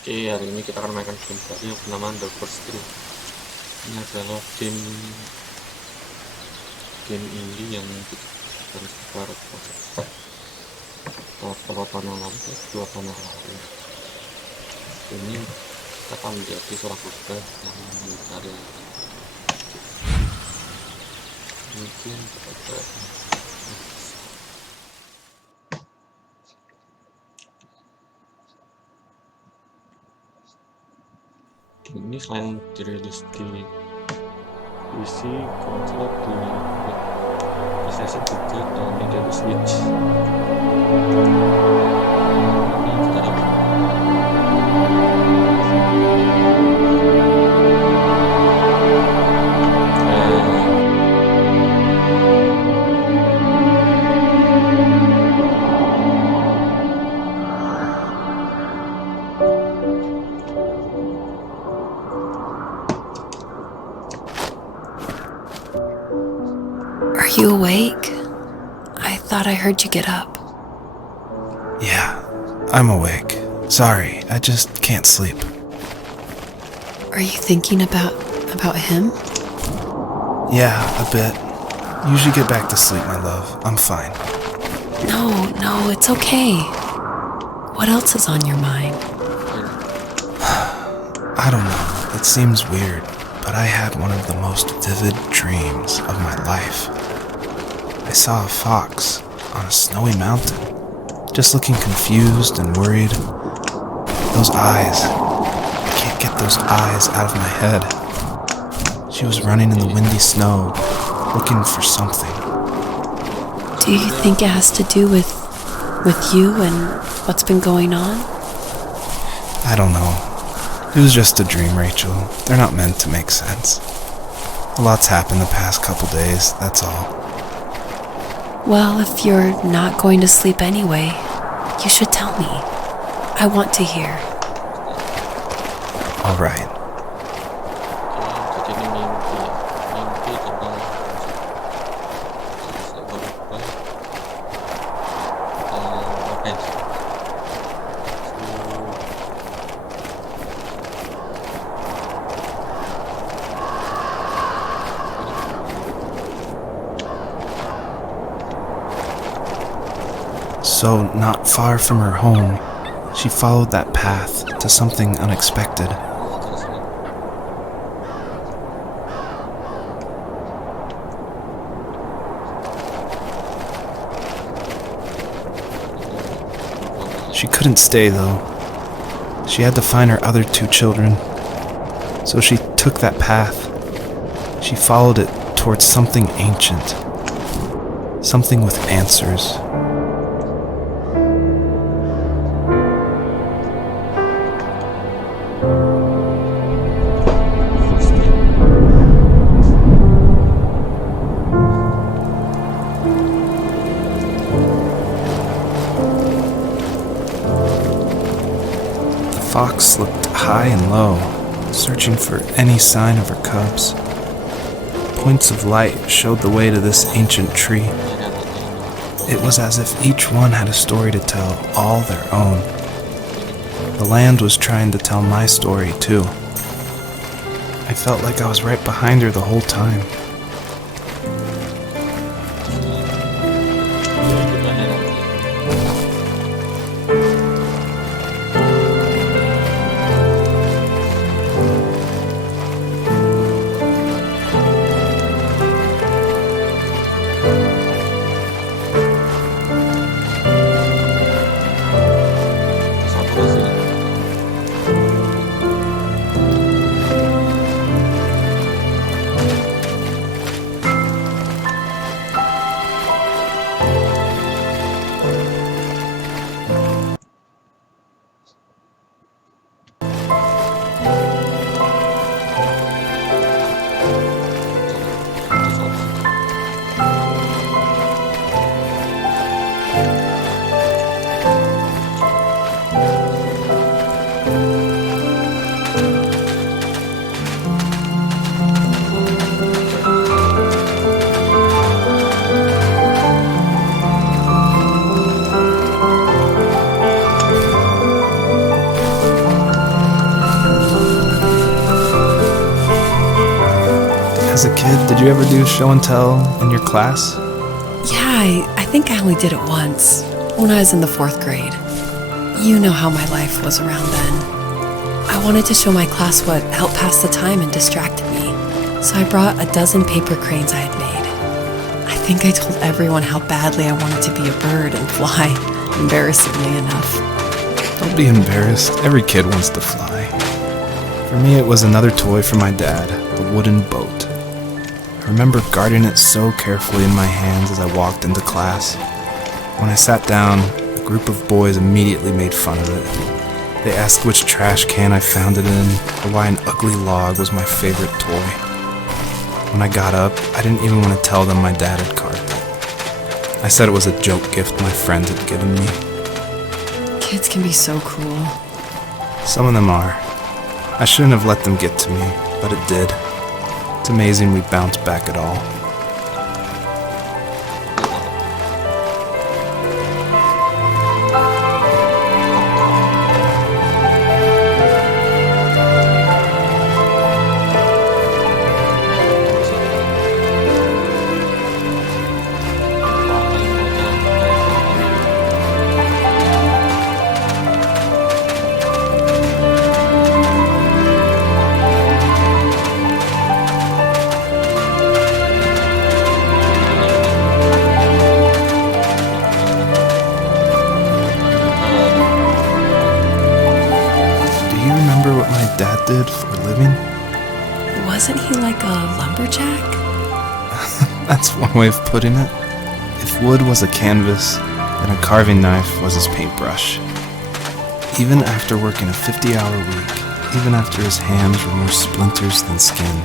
Oke, hari ini kita akan mainkan game baru yang bernama The First Clue. Ini adalah game indie yang diciptakan sekitar beberapa tahun yang lalu, 2 tahun yang lalu. Ini kita akan menjadi seorang rubah yang mencari mungkin pekerjaan. Ini selain dirilis di PC, konsol, di PlayStation juga, dan Nintendo Switch. Ini kita dapat Are you awake? I thought I heard you get up. Yeah, I'm awake. Sorry, I just can't sleep. Are you thinking about him? Yeah, a bit. You should get back to sleep, my love. I'm fine. No, it's okay. What else is on your mind? I don't know. It seems weird, but I had one of the most vivid dreams of my life. I saw a fox on a snowy mountain, just looking confused and worried. Those eyes. I can't get those eyes out of my head. She was running in the windy snow, looking for something. Do you think it has to do with you and what's been going on? I don't know. It was just a dream, Rachel. They're not meant to make sense. A lot's happened the past couple days, that's all. Well, if you're not going to sleep anyway, you should tell me. I want to hear. All right. Jadi ini mimpi tentang seekor rubah apa ya? So, not far from her home, she followed that path to something unexpected. She couldn't stay, though. She had to find her other 2 children. So she took that path. She followed it towards something ancient. Something with answers. The fox looked high and low, searching for any sign of her cubs. Points of light showed the way to this ancient tree. It was as if each one had a story to tell, all their own. The land was trying to tell my story, too. I felt like I was right behind her the whole time. As a kid, did you ever do show and tell in your class? Yeah, I think I only did it once, when I was in the 4th grade. You know how my life was around then. I wanted to show my class what helped pass the time and distracted me, so I brought a dozen paper cranes I had made. I think I told everyone how badly I wanted to be a bird and fly, embarrassingly enough. Don't be embarrassed. Every kid wants to fly. For me, it was another toy from my dad, a wooden boat. I remember guarding it so carefully in my hands as I walked into class. When I sat down, a group of boys immediately made fun of it. They asked which trash can I found it in, or why an ugly log was my favorite toy. When I got up, I didn't even want to tell them my dad had carved it. I said it was a joke gift my friends had given me. Kids can be so cruel. Some of them are. I shouldn't have let them get to me, but it did. It's amazing we bounced back at all. Dad did for a living? Wasn't he like a lumberjack? That's one way of putting it. If wood was a canvas, then a carving knife was his paintbrush. Even after working a 50-hour week, even after his hands were more splinters than skin,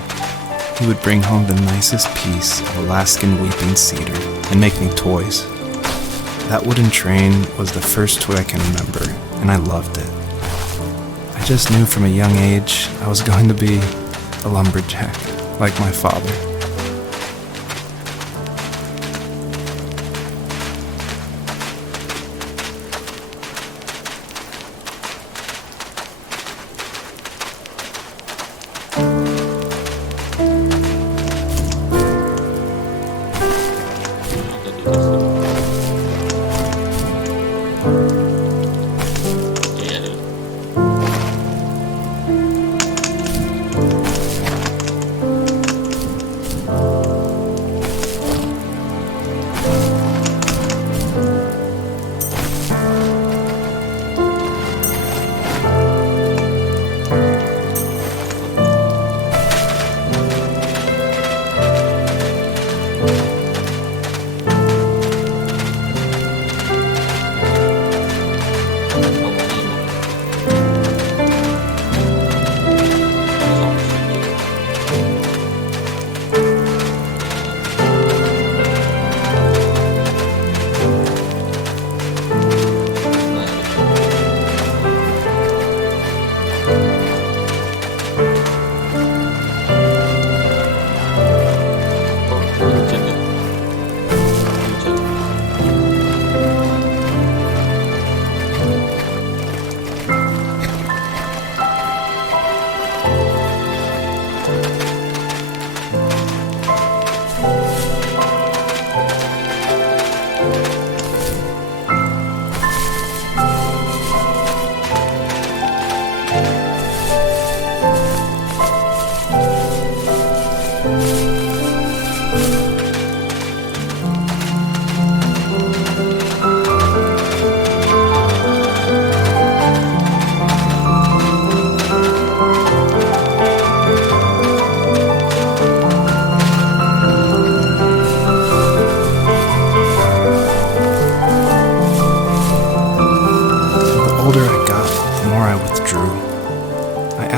he would bring home the nicest piece of Alaskan weeping cedar and make me toys. That wooden train was the first toy I can remember, and I loved it. I just knew from a young age I was going to be a lumberjack, like my father.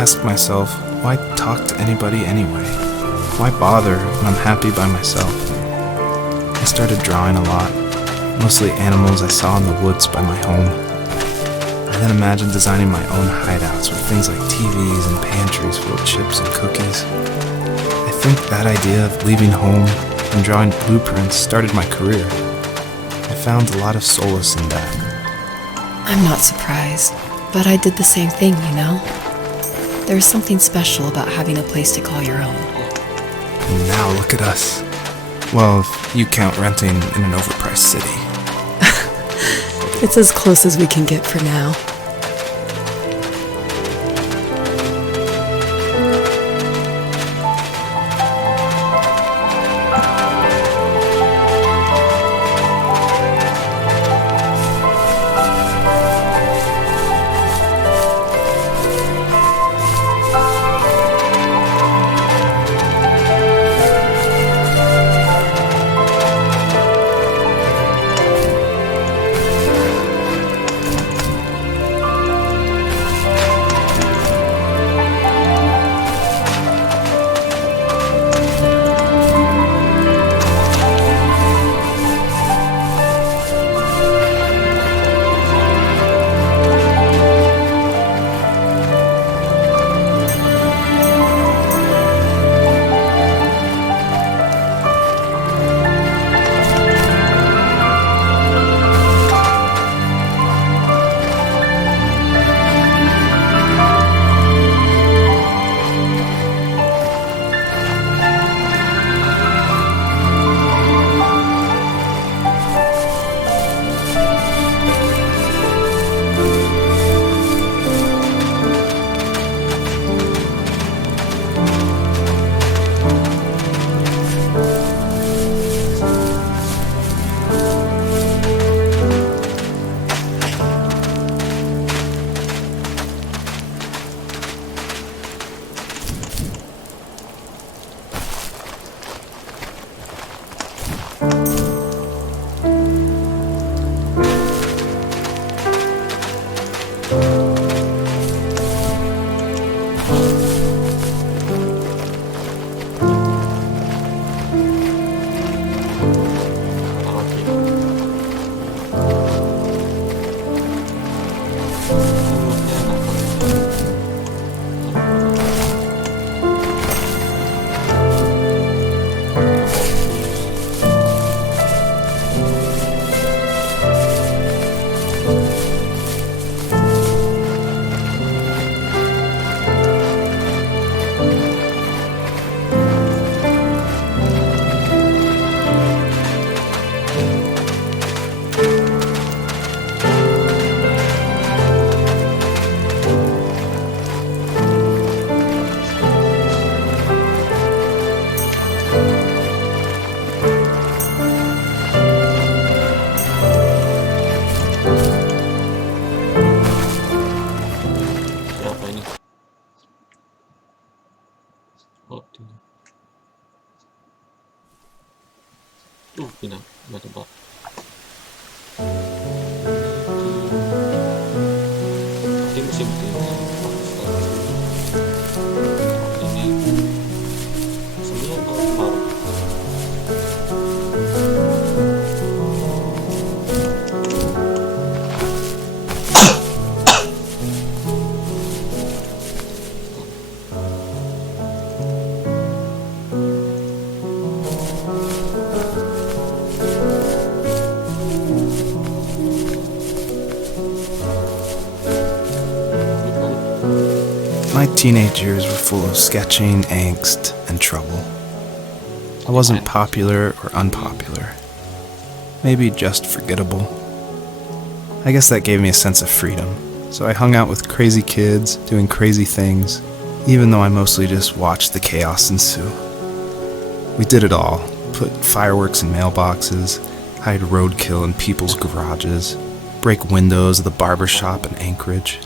Ask myself, why talk to anybody anyway? Why bother when I'm happy by myself? I started drawing a lot, mostly animals I saw in the woods by my home. I then imagined designing my own hideouts with things like TVs and pantries full of chips and cookies. I think that idea of leaving home and drawing blueprints started my career. I found a lot of solace in that. I'm not surprised, but I did the same thing, you know? There's something special about having a place to call your own. And now look at us. Well, if you count renting in an overpriced city. It's as close as we can get for now. Pindah tempat. Ini musim dingin, bagus sekali. Ini sebenarnya tahun baru. My teenage years were full of sketching, angst, and trouble. I wasn't popular or unpopular. Maybe just forgettable. I guess that gave me a sense of freedom, so I hung out with crazy kids, doing crazy things, even though I mostly just watched the chaos ensue. We did it all. Put fireworks in mailboxes, hide roadkill in people's garages, break windows of the barber shop in Anchorage.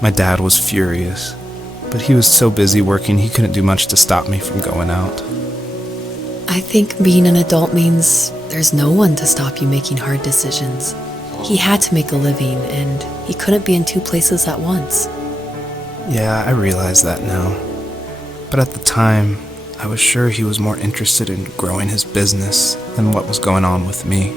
My dad was furious, but he was so busy working he couldn't do much to stop me from going out. I think being an adult means there's no one to stop you making hard decisions. He had to make a living, and he couldn't be in two places at once. Yeah, I realize that now. But at the time, I was sure he was more interested in growing his business than what was going on with me.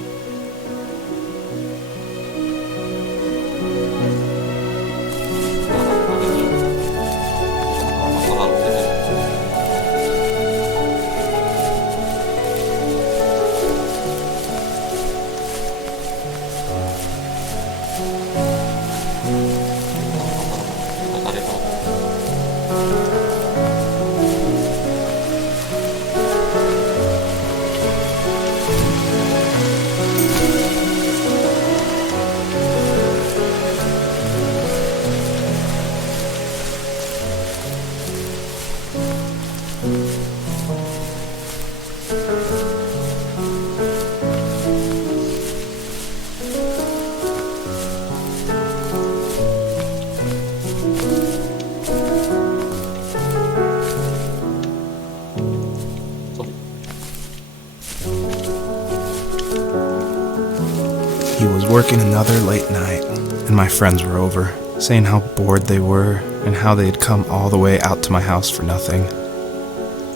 working another late night, and my friends were over, saying how bored they were and how they had come all the way out to my house for nothing.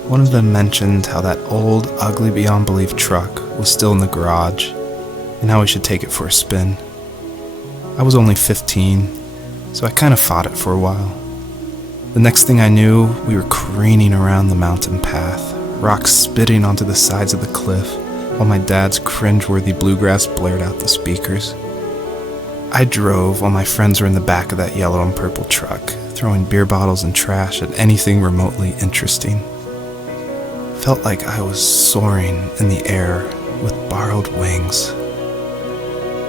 One of them mentioned how that old, ugly beyond belief truck was still in the garage, and how we should take it for a spin. I was only 15, so I kind of fought it for a while. The next thing I knew, we were careening around the mountain path, rocks spitting onto the sides of the cliff, while my dad's cringeworthy bluegrass blared out the speakers. I drove while my friends were in the back of that yellow and purple truck, throwing beer bottles and trash at anything remotely interesting. Felt like I was soaring in the air with borrowed wings.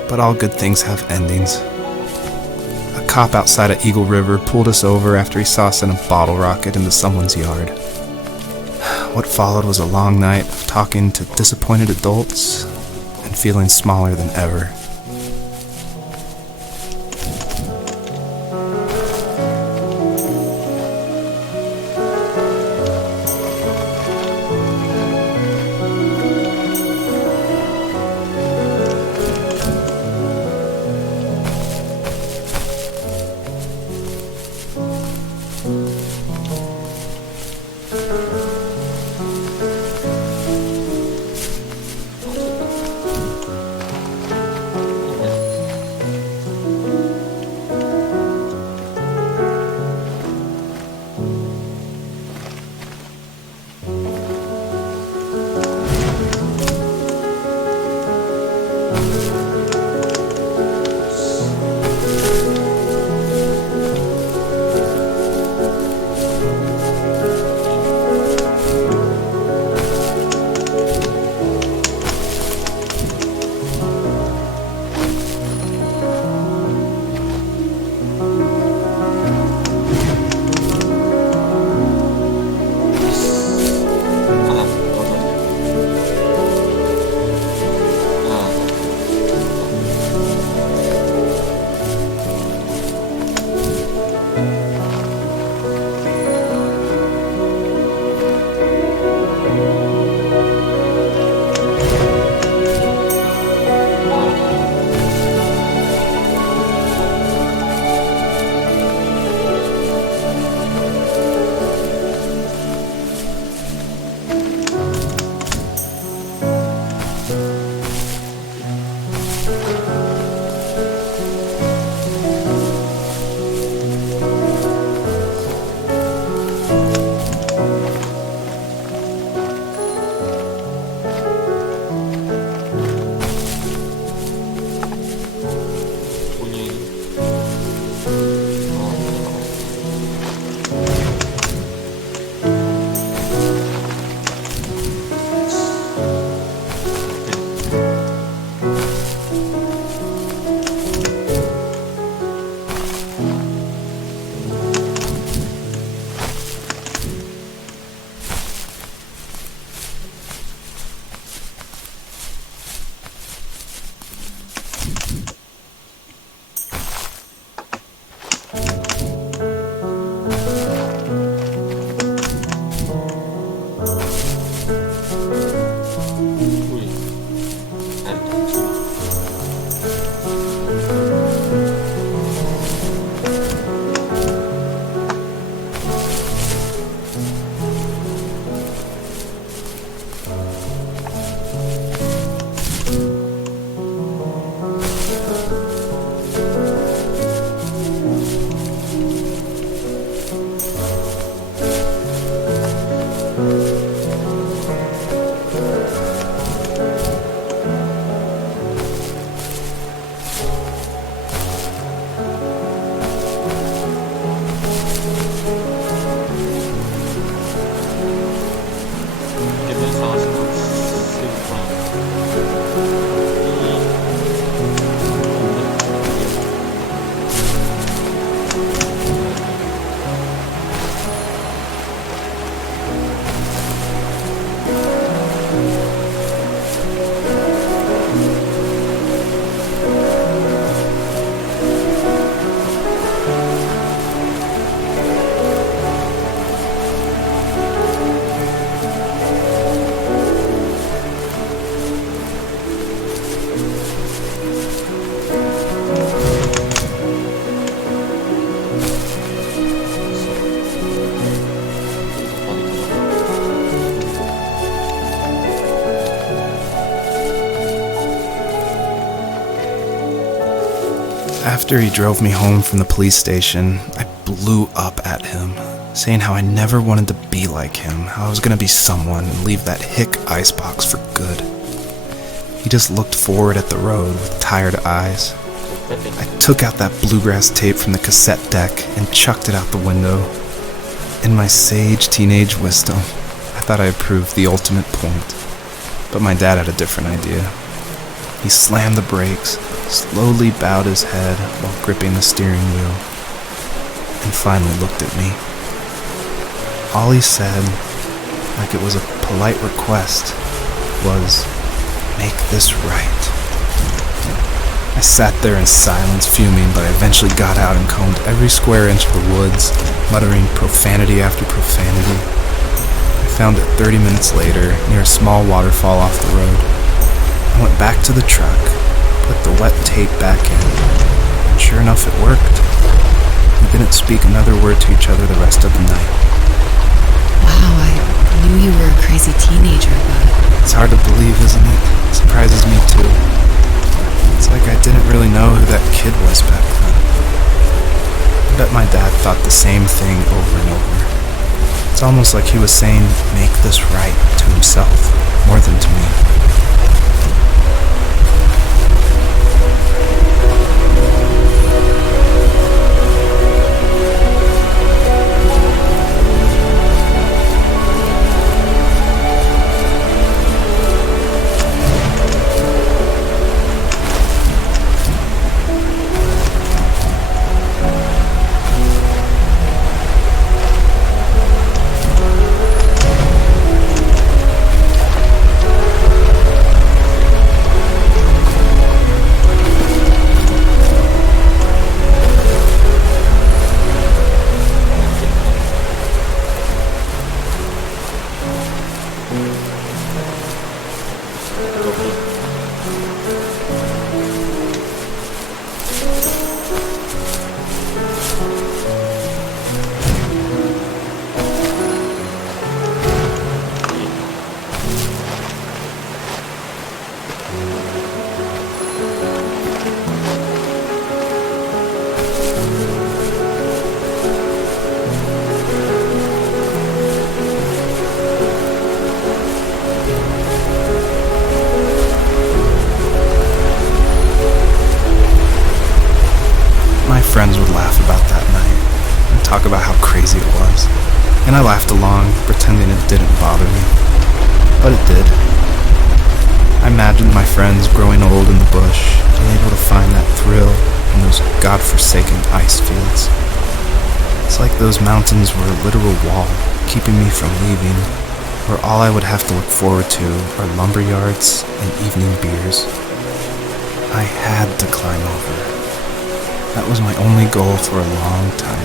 But all good things have endings. A cop outside of Eagle River pulled us over after he saw us in a bottle rocket into someone's yard. What followed was a long night of talking to disappointed adults and feeling smaller than ever. After he drove me home from the police station, I blew up at him, saying how I never wanted to be like him, how I was going to be someone and leave that hick icebox for good. He just looked forward at the road with tired eyes. I took out that bluegrass tape from the cassette deck and chucked it out the window. In my sage teenage wisdom, I thought I had proved the ultimate point, but my dad had a different idea. He slammed the brakes, slowly bowed his head while gripping the steering wheel, and finally looked at me. All he said, like it was a polite request, was, "Make this right." I sat there in silence, fuming, but I eventually got out and combed every square inch of the woods, muttering profanity after profanity. I found it 30 minutes later, near a small waterfall off the road. I went back to the truck, put the wet tape back in, and sure enough it worked. We didn't speak another word to each other the rest of the night. Wow, I knew you were a crazy teenager, but... It's hard to believe, isn't it? It surprises me too. It's like I didn't really know who that kid was back then. I bet my dad thought the same thing over and over. It's almost like he was saying, "Make this right," to himself, more than to me. Friends would laugh about that night and talk about how crazy it was, and I laughed along, pretending it didn't bother me. But it did. I imagined my friends growing old in the bush, being able to find that thrill in those godforsaken ice fields. It's like those mountains were a literal wall, keeping me from leaving, where all I would have to look forward to are lumber yards and evening beers. I had to climb over. That was my only goal for a long time.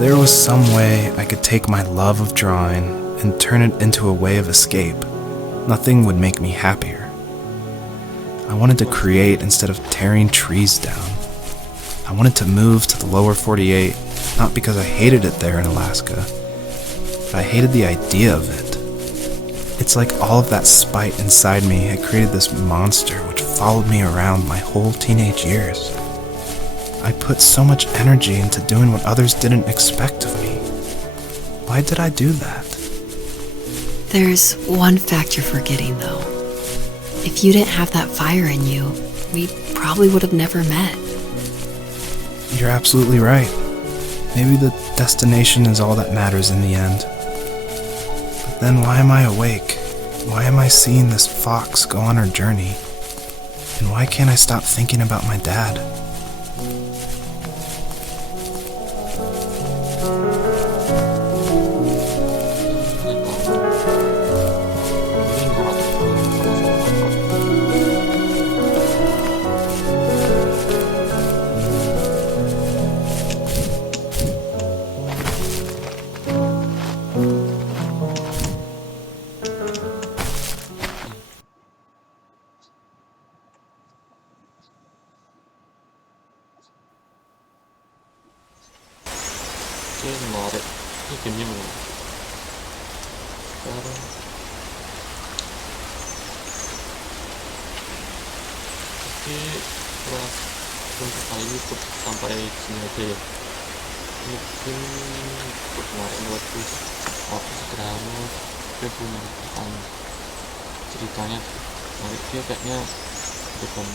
there was some way I could take my love of drawing and turn it into a way of escape, nothing would make me happier. I wanted to create instead of tearing trees down. I wanted to move to the lower 48, not because I hated it there in Alaska, but I hated the idea of it. It's like all of that spite inside me had created this monster which followed me around my whole teenage years. I put so much energy into doing what others didn't expect of me. Why did I do that? There's one fact you're forgetting, though. If you didn't have that fire in you, we probably would have never met. You're absolutely right. Maybe the destination is all that matters in the end. But then why am I awake? Why am I seeing this fox go on her journey? And why can't I stop thinking about my dad? Oke, menarik. Ini gamenya menarik. Sekarang oke, kelas untuk kali ini cukup sampai sini aja ya. Mungkin cukup menarik buatku. Aku sederhana, dia punya tentang ceritanya menarik. Dia kayaknya bukan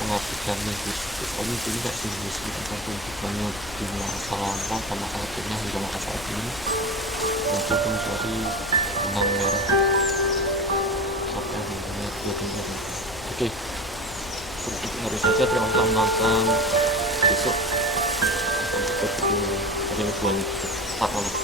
mengartikan mimpi, soalnya mimpi ini kayak simbolisme tentang kehidupannya di masa lampau sama akhirnya hingga masa saat ini mencoba mencari benang merah apa yang namanya dia tinggal. Oke, untuk hari saja, terima kasih telah menonton. Besok akan kita video hari ini bulan 4 malam.